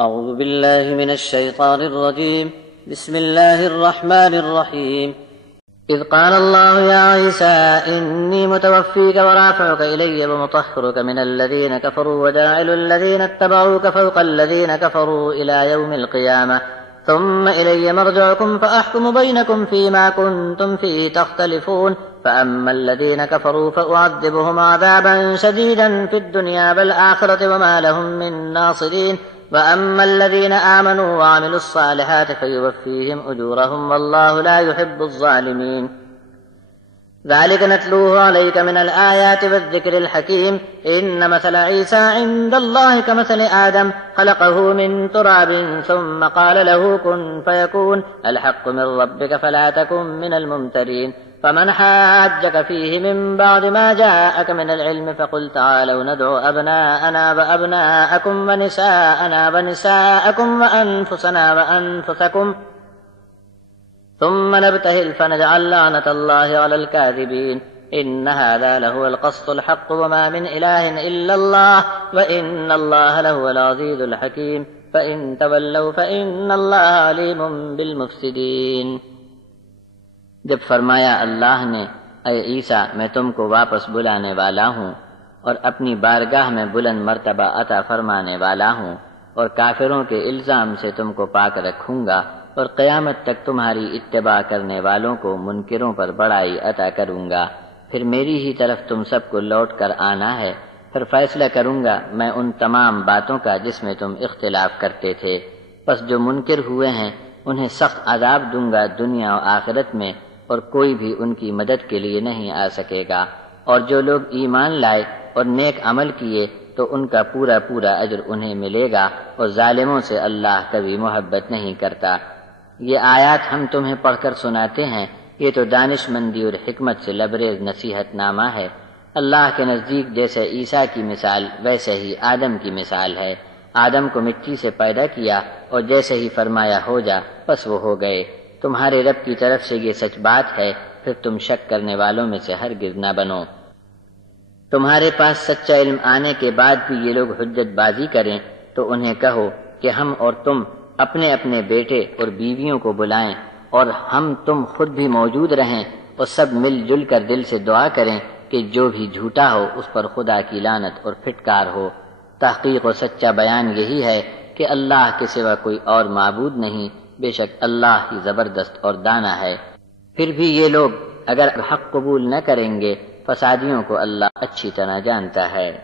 أعوذ بالله من الشيطان الرجيم. بسم الله الرحمن الرحيم. إذ قال الله يا عيسى إني متوفيك ورافعك إلي ومطهرك من الذين كفروا وجاعل الذين اتبعوك فوق الذين كفروا إلى يوم القيامة ثم إلي مرجعكم فأحكم بينكم فيما كنتم فيه تختلفون فأما الذين كفروا فأعذبهم عذابا شديدا في الدنيا والآخرة وما لهم من ناصرين وأما الذين آمنوا وعملوا الصالحات فيوفيهم أجورهم والله لا يحب الظالمين. ذلك نتلوه عليك من الآيات والذكر الحكيم. إن مثل عيسى عند الله كمثل آدم خلقه من تراب ثم قال له كن فيكون الحق من ربك فلا تكن من الممترين. فمن حاجك فيه من بعد ما جاءك من العلم فقل تعالوا ندعو أبناءنا وأبناءكم ونساءنا ونساءكم وأنفسنا وأنفسكم ثم نبتهل فنجعل لعنة الله على الكاذبين. إن هذا لهو القسط الحق وما من إله إلا الله وإن الله لهو العزيز الحكيم. فإن تولوا فإن الله عليم بالمفسدين. جب فرمایا اللہ نے اے عیسیٰ میں تم کو واپس بلانے والا ہوں اور اپنی بارگاہ میں بلند مرتبہ عطا فرمانے والا ہوں اور کافروں کے الزام سے تم کو پاک رکھوں گا اور قیامت تک تمہاری اتباع کرنے والوں کو منکروں پر بڑائی عطا کروں گا، پھر میری ہی طرف تم سب کو لوٹ کر آنا ہے، پھر فیصلہ کروں گا میں ان تمام باتوں کا جس میں تم اختلاف کرتے تھے۔ پس جو منکر ہوئے ہیں انہیں سخت عذاب دوں گا دنیا و آخرت میں، اور کوئی بھی ان کی مدد کے لیے نہیں آ سکے گا، اور جو لوگ ایمان لائے اور نیک عمل کیے تو ان کا پورا پورا اجر انہیں ملے گا، اور ظالموں سے اللہ کبھی محبت نہیں کرتا۔ یہ آیات ہم تمہیں پڑھ کر سناتے ہیں، یہ تو دانش مندی اور حکمت سے لبریز نصیحت نامہ ہے۔ اللہ کے نزدیک جیسے عیسیٰ کی مثال ویسے ہی آدم کی مثال ہے۔ آدم کو مٹی سے پیدا کیا اور جیسے ہی فرمایا ہو جا بس وہ ہو گئے۔ تمہارے رب کی طرف سے یہ سچ بات ہے، پھر تم شک کرنے والوں میں سے ہرگز نہ بنو۔ تمہارے پاس سچا علم آنے کے بعد بھی یہ لوگ حجت بازی کریں تو انہیں کہو کہ ہم اور تم اپنے اپنے بیٹے اور بیویوں کو بلائیں اور ہم تم خود بھی موجود رہیں اور سب مل جل کر دل سے دعا کریں کہ جو بھی جھوٹا ہو اس پر خدا کی لعنت اور پھٹکار ہو۔ تحقیق و سچا بیان یہی ہے کہ اللہ کے سوا کوئی اور معبود نہیں، بے شک اللہ ہی زبردست اور دانا ہے۔ پھر بھی یہ لوگ اگر حق قبول نہ کریں گے، فسادیوں کو اللہ اچھی طرح جانتا ہے۔